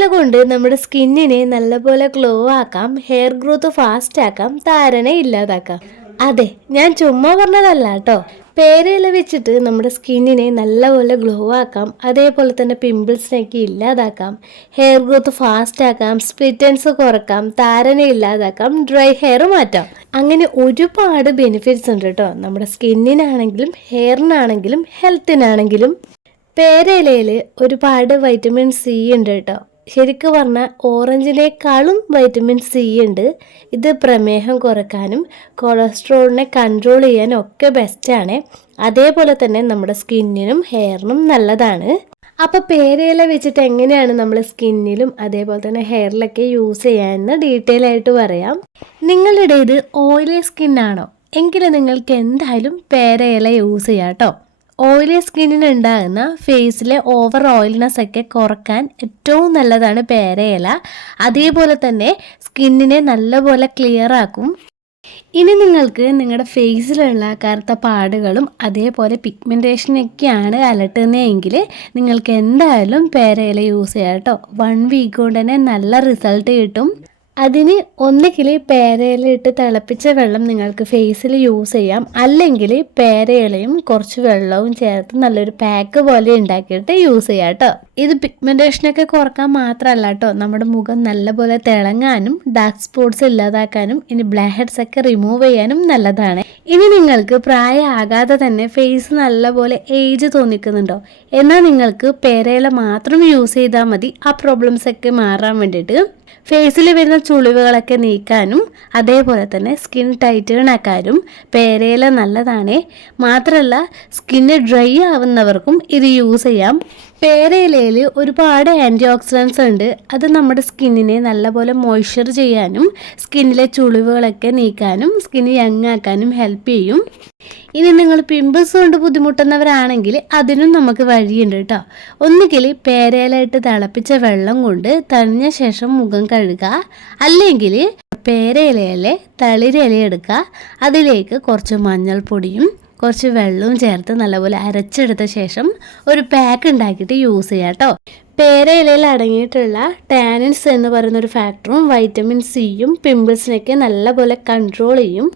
പേരയില കൊണ്ട് നമ്മുടെ സ്കിന്നിനെ നല്ലപോലെ ഗ്ലോ ആക്കാം, ഹെയർ ഗ്രോത്ത് ഫാസ്റ്റ് ആക്കാം, താരന ഇല്ലാതാക്കാം. അതെ, ഞാൻ ചുമ്മാ പറഞ്ഞതല്ല കേട്ടോ. പേരയില വെച്ചിട്ട് നമ്മുടെ സ്കിന്നിനെ നല്ലപോലെ ഗ്ലോ ആക്കാം, അതേപോലെ തന്നെ പിമ്പിൾസിനൊക്കെ ഇല്ലാതാക്കാം, ഹെയർ ഗ്രോത്ത് ഫാസ്റ്റ് ആക്കാം, സ്പ്ലിറ്റൻസ് കുറക്കാം, താരന ഇല്ലാതാക്കാം, ഡ്രൈ ഹെയർ മാറ്റാം. അങ്ങനെ ഒരുപാട് ബെനിഫിറ്റ്സ് ഉണ്ട് കേട്ടോ, നമ്മുടെ സ്കിന്നിനാണെങ്കിലും ഹെയറിനാണെങ്കിലും ഹെൽത്തിനാണെങ്കിലും. പേരയിലയിൽ ഒരുപാട് വൈറ്റമിൻ സി ഉണ്ട് കേട്ടോ. ശരിക്കും പറഞ്ഞാൽ ഓറഞ്ചിനേക്കാളും വൈറ്റമിൻ സി ഉണ്ട്. ഇത് പ്രമേഹം കുറയ്ക്കാനും കൊളസ്ട്രോളിനെ കൺട്രോൾ ചെയ്യാനും ഒക്കെ ബെസ്റ്റാണ്. അതേപോലെ തന്നെ നമ്മുടെ സ്കിന്നിനും ഹെയറിനും നല്ലതാണ്. അപ്പോൾ പേരയില വെച്ചിട്ട് എങ്ങനെയാണ് നമ്മൾ സ്കിന്നിലും അതേപോലെ തന്നെ ഹെയറിലൊക്കെ യൂസ് ചെയ്യാമെന്ന് ഡീറ്റെയിൽ ആയിട്ട് പറയാം. നിങ്ങളുടെ ഇത് ഓയിലി സ്കിന്നാണോ എങ്കിൽ നിങ്ങൾക്ക് എന്തായാലും പേരയില യൂസ് ചെയ്യാം കേട്ടോ. ഓയിലി സ്കിന്നിന് ഉണ്ടാകുന്ന ഫേസിലെ ഓവർ ഓയിൽനെസ് ഒക്കെ കുറക്കാൻ ഏറ്റവും നല്ലതാണ് പേരയില. അതേപോലെ തന്നെ സ്കിന്നിനെ നല്ലപോലെ ക്ലിയർ ആക്കും. ഇനി നിങ്ങൾക്ക് നിങ്ങളുടെ ഫേസിലുള്ള കറുത്ത പാടുകളും അതേപോലെ പിഗ്മെൻറ്റേഷനൊക്കെയാണ് അലട്ടുന്നതെങ്കിൽ നിങ്ങൾക്ക് എന്തായാലും പേരയില യൂസ് ചെയ്യാം കേട്ടോ. 1 വീക്ക് കൊണ്ട് തന്നെ നല്ല റിസൾട്ട് കിട്ടും. അതിന് ഒന്നുകിൽ പേരയില ഇട്ട് തിളപ്പിച്ച വെള്ളം നിങ്ങൾക്ക് ഫേസിൽ യൂസ് ചെയ്യാം, അല്ലെങ്കിൽ പേരയിലയും കുറച്ച് വെള്ളവും ചേർത്ത് നല്ലൊരു പാക്ക് പോലെ ഉണ്ടാക്കിയിട്ട് യൂസ് ചെയ്യാം കേട്ടോ. ഇത് പിഗ്മെൻറ്റേഷനൊക്കെ കുറക്കാൻ മാത്രമല്ല കേട്ടോ, നമ്മുടെ മുഖം നല്ലപോലെ തിളങ്ങാനും ഡാർക്ക് സ്പോട്ട്സ് ഇല്ലാതാക്കാനും ഇനി ബ്ലാക്ക് ഹെഡ്സ് ഒക്കെ റിമൂവ് ചെയ്യാനും നല്ലതാണ്. ഇനി നിങ്ങൾക്ക് പ്രായമാകാതെ തന്നെ ഫേസ് നല്ലപോലെ ഏജ് തോന്നിക്കുന്നുണ്ടോ എന്നാൽ നിങ്ങൾക്ക് പേരയില മാത്രം യൂസ് ചെയ്താൽ മതി ആ പ്രോബ്ലംസ് ഒക്കെ മാറാൻ വേണ്ടിയിട്ട്. ഫേസിൽ വരുന്ന ചുളിവുകളൊക്കെ നീക്കാനും അതേപോലെ തന്നെ സ്കിൻ ടൈറ്റൺ ആക്കാനും പേരയില നല്ലതാണ്. മാത്രമല്ല സ്കിന്ന് ഡ്രൈ ആവുന്നവർക്കും ഇത് യൂസ് ചെയ്യാം. പേരയിലയിൽ ഒരുപാട് ആൻറ്റി ഓക്സിഡൻസ് ഉണ്ട്. അത് നമ്മുടെ സ്കിന്നിനെ നല്ലപോലെ മോയ്സ്ചർ ചെയ്യാനും സ്കിന്നിലെ ചുളിവുകളൊക്കെ നീക്കാനും സ്കിന്ന് യങ് ആക്കാനും ഹെൽപ്പ് ചെയ്യും. ഇനി നിങ്ങൾ പിമ്പിൾസ് കൊണ്ട് ബുദ്ധിമുട്ടുന്നവരാണെങ്കിൽ അതിനും നമുക്ക് വഴിയുണ്ട് കേട്ടോ. ഒന്നുകിൽ പേരയില ഇട്ട് തിളപ്പിച്ച വെള്ളം കൊണ്ട് തണിഞ്ഞ ശേഷം മുഖം കഴുകുക, അല്ലെങ്കിൽ പേരയിലയിലെ തളിരില എടുക്കുക, അതിലേക്ക് കുറച്ച് മഞ്ഞൾപ്പൊടിയും കുറച്ച് വെള്ളവും ചേർത്ത് നല്ലപോലെ അരച്ചെടുത്ത ശേഷം ഒരു പാക്ക് ഉണ്ടാക്കിയിട്ട് യൂസ് ചെയ്യാം കേട്ടോ. പേരയിലയിൽ അടങ്ങിയിട്ടുള്ള ടാനിൻസ് എന്ന് പറയുന്ന ഒരു ഫാക്ടറും വൈറ്റമിൻ സിയും പിമ്പിൾസിനൊക്കെ നല്ലപോലെ കൺട്രോൾ ചെയ്യും.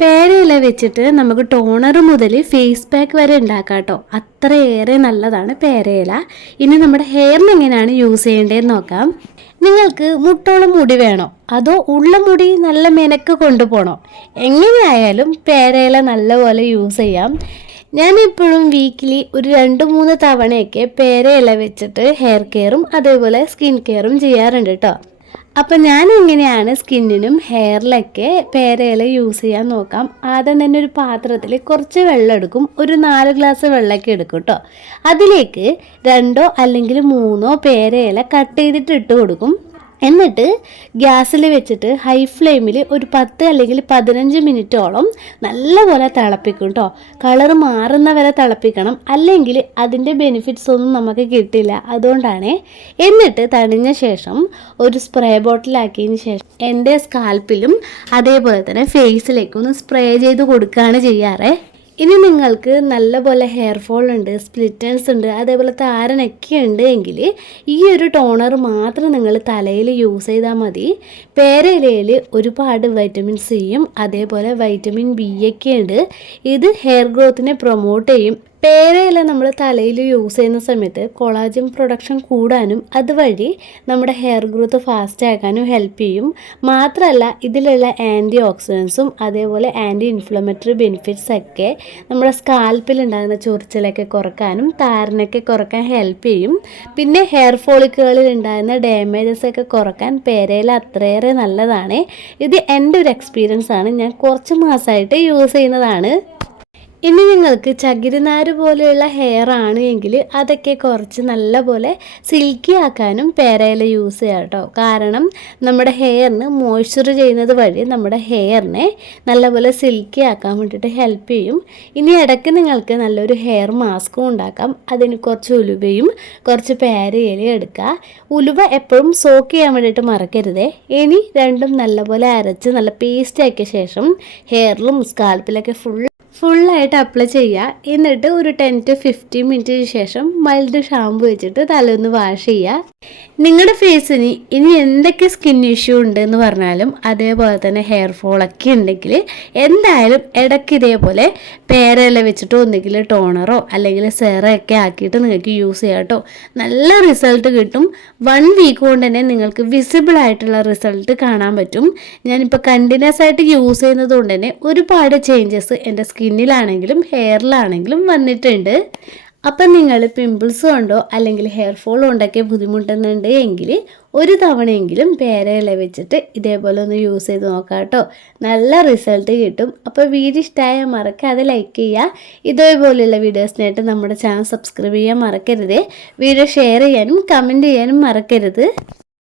പേരയില വെച്ചിട്ട് നമുക്ക് ടോണർ മുതൽ ഫേസ് പാക്ക് വരെ ഉണ്ടാക്കാം കേട്ടോ. അത്രയേറെ നല്ലതാണ് പേരയില. ഇനി നമ്മുടെ ഹെയറിന് എങ്ങനെയാണ് യൂസ് ചെയ്യേണ്ടതെന്ന് നോക്കാം. നിങ്ങൾക്ക് മുട്ടോളം മുടി വേണോ അതോ ഉള്ള മുടി നല്ല മെനക്ക് കൊണ്ടുപോകണോ? എങ്ങനെയായാലും പേരയില നല്ലപോലെ യൂസ് ചെയ്യാം. ഞാനിപ്പോഴും വീക്കിലി ഒരു 2-3 തവണയൊക്കെ പേരയില വെച്ചിട്ട് ഹെയർ കെയറും അതേപോലെ സ്കിൻ കെയറും ചെയ്യാറുണ്ട് കേട്ടോ. അപ്പം ഞാൻ എങ്ങനെയാണ് സ്കിന്നിനും ഹെയറിലൊക്കെ പേരയില യൂസ് ചെയ്യാൻ നോക്കാം. ആദ്യം തന്നെ ഒരു പാത്രത്തിൽ കുറച്ച് വെള്ളം എടുക്കും, ഒരു 4 ഗ്ലാസ് വെള്ളമൊക്കെ എടുക്കും കേട്ടോ. അതിലേക്ക് 2 അല്ലെങ്കിൽ 3 പേരയില കട്ട് ചെയ്തിട്ട് ഇട്ട് കൊടുക്കും. എന്നിട്ട് ഗ്യാസിൽ വെച്ചിട്ട് ഹൈ ഫ്ലെയിമിൽ ഒരു 10 അല്ലെങ്കിൽ 15 മിനിറ്റോളം നല്ലപോലെ തിളപ്പിക്കും കേട്ടോ. കളർ മാറുന്ന വരെ തിളപ്പിക്കണം, അല്ലെങ്കിൽ അതിൻ്റെ ബെനിഫിറ്റ്സ് ഒന്നും നമുക്ക് കിട്ടില്ല. അതുകൊണ്ടാണ്. എന്നിട്ട് തണിഞ്ഞ ശേഷം ഒരു സ്പ്രേ ബോട്ടിലാക്കിയതിന് ശേഷം എൻ്റെ സ്കാൽപ്പിലും അതേപോലെ തന്നെ ഫേസിലേക്കൊന്ന് സ്പ്രേ ചെയ്ത് കൊടുക്കുകയാണ് ചെയ്യാറ്. ഇനി നിങ്ങൾക്ക് നല്ലപോലെ ഹെയർ ഫോൾ ഉണ്ട്, സ്പ്ലിറ്റൻസ് ഉണ്ട്, അതേപോലെ താരനൊക്കെ ഉണ്ട് എങ്കിൽ ഈ ഒരു ടോണർ മാത്രം നിങ്ങൾ തലയിൽ യൂസ് ചെയ്താൽ മതി. പേരയിലയിൽ ഒരുപാട് വൈറ്റമിൻ സിയും അതേപോലെ വൈറ്റമിൻ ബി ഒക്കെ ഉണ്ട്. ഇത് ഹെയർ ഗ്രോത്തിനെ പ്രൊമോട്ട് ചെയ്യും. പേരയില നമ്മൾ തലയിൽ യൂസ് ചെയ്യുന്ന സമയത്ത് കൊളാജൻ പ്രൊഡക്ഷൻ കൂടാനും അതുവഴി നമ്മുടെ ഹെയർ ഗ്രോത്ത് ഫാസ്റ്റ് ആക്കാനും ഹെൽപ്പ് ചെയ്യും. മാത്രമല്ല ഇതിലുള്ള ആൻറ്റി ഓക്സിഡൻസും അതേപോലെ ആൻറ്റി ഇൻഫ്ലമേറ്ററി ബെനിഫിറ്റ്സ് ഒക്കെ നമ്മുടെ സ്കാൽപ്പിൽ ഉണ്ടാകുന്ന ചൊറിച്ചിലൊക്കെ കുറക്കാനും താരനൊക്കെ കുറക്കാൻ ഹെൽപ്പ് ചെയ്യും. പിന്നെ ഹെയർ ഫോളിക്കുകളിൽ ഉണ്ടാകുന്ന ഡാമേജസ് ഒക്കെ കുറക്കാൻ പേരയില അത്രയേറെ നല്ലതാണ്. ഇത് എൻ്റെ ഒരു എക്സ്പീരിയൻസ് ആണ്. ഞാൻ കുറച്ച് മാസമായിട്ട് യൂസ് ചെയ്യുന്നതാണ്. ഇനി നിങ്ങൾക്ക് ചകിരിനാര് പോലെയുള്ള ഹെയർ ആണ് എങ്കിൽ അതൊക്കെ കുറച്ച് നല്ലപോലെ സിൽക്കി ആക്കാനും പേരയില യൂസ് ചെയ്യാം കേട്ടോ. കാരണം നമ്മുടെ ഹെയറിന് മോയ്സ്ചർ ചെയ്യുന്നത് വഴി നമ്മുടെ ഹെയറിനെ നല്ലപോലെ സിൽക്കി ആക്കാൻ വേണ്ടിയിട്ട് ഹെൽപ്പ് ചെയ്യും. ഇനി ഇടയ്ക്ക് നിങ്ങൾക്ക് നല്ലൊരു ഹെയർ മാസ്കും ഉണ്ടാക്കാം. അതിന് കുറച്ച് ഉലുവയും കുറച്ച് പേരയിലയും എടുക്കുക. ഉലുവ എപ്പോഴും സോക്ക് ചെയ്യാൻ വേണ്ടിയിട്ട് മറക്കരുതേ. ഇനി രണ്ടും നല്ലപോലെ അരച്ച് നല്ല പേസ്റ്റ് ആക്കിയ ശേഷം ഹെയറിലും സ്കാൽപ്പിലൊക്കെ ഫുള്ളായിട്ട് അപ്ലൈ ചെയ്യുക. എന്നിട്ട് ഒരു 10 to 15 മിനിറ്റിന് ശേഷം മൈൽഡ് ഷാമ്പു വെച്ചിട്ട് തലയൊന്ന് വാഷ് ചെയ്യുക. നിങ്ങളുടെ ഫേസിന് ഇനി എന്തൊക്കെ സ്കിൻ ഇഷ്യൂ ഉണ്ട് എന്ന് പറഞ്ഞാലും അതേപോലെ തന്നെ ഹെയർ ഫോളൊക്കെ ഉണ്ടെങ്കിൽ എന്തായാലും ഇടയ്ക്ക് ഇതേപോലെ പേരയില വെച്ചിട്ട് ഒന്നുകിൽ ടോണറോ അല്ലെങ്കിൽ സെറയൊക്കെ ആക്കിയിട്ട് നിങ്ങൾക്ക് യൂസ് ചെയ്യാം കേട്ടോ. നല്ല റിസൾട്ട് കിട്ടും. 1 വീക്ക് കൊണ്ട് തന്നെ നിങ്ങൾക്ക് വിസിബിൾ ആയിട്ടുള്ള റിസൾട്ട് കാണാൻ പറ്റും. ഞാനിപ്പോൾ കണ്ടിന്യൂസ് ആയിട്ട് യൂസ് ചെയ്യുന്നത് കൊണ്ട് തന്നെ ഒരുപാട് ചേഞ്ചസ് എൻ്റെ സ്കിന്നിലാണെങ്കിലും ഹെയറിലാണെങ്കിലും വന്നിട്ടുണ്ട്. അപ്പം നിങ്ങൾ പിമ്പിൾസ് കൊണ്ടോ അല്ലെങ്കിൽ ഹെയർ ഫോൾ കൊണ്ടൊക്കെ ബുദ്ധിമുട്ടുന്നുണ്ട് എങ്കിൽ ഒരു തവണയെങ്കിലും പേരയില വെച്ചിട്ട് ഇതേപോലെ ഒന്ന് യൂസ് ചെയ്ത് നോക്കാം കേട്ടോ. നല്ല റിസൾട്ട് കിട്ടും. അപ്പോൾ വീഡിയോ ഇഷ്ടമായാൽ മറക്കാതെ ലൈക്ക് ചെയ്യുക. ഇതേപോലെയുള്ള വീഡിയോസിനായിട്ട് നമ്മുടെ ചാനൽ സബ്സ്ക്രൈബ് ചെയ്യാൻ മറക്കരുത്. വീഡിയോ ഷെയർ ചെയ്യാനും കമൻറ്റ് ചെയ്യാനും മറക്കരുത്.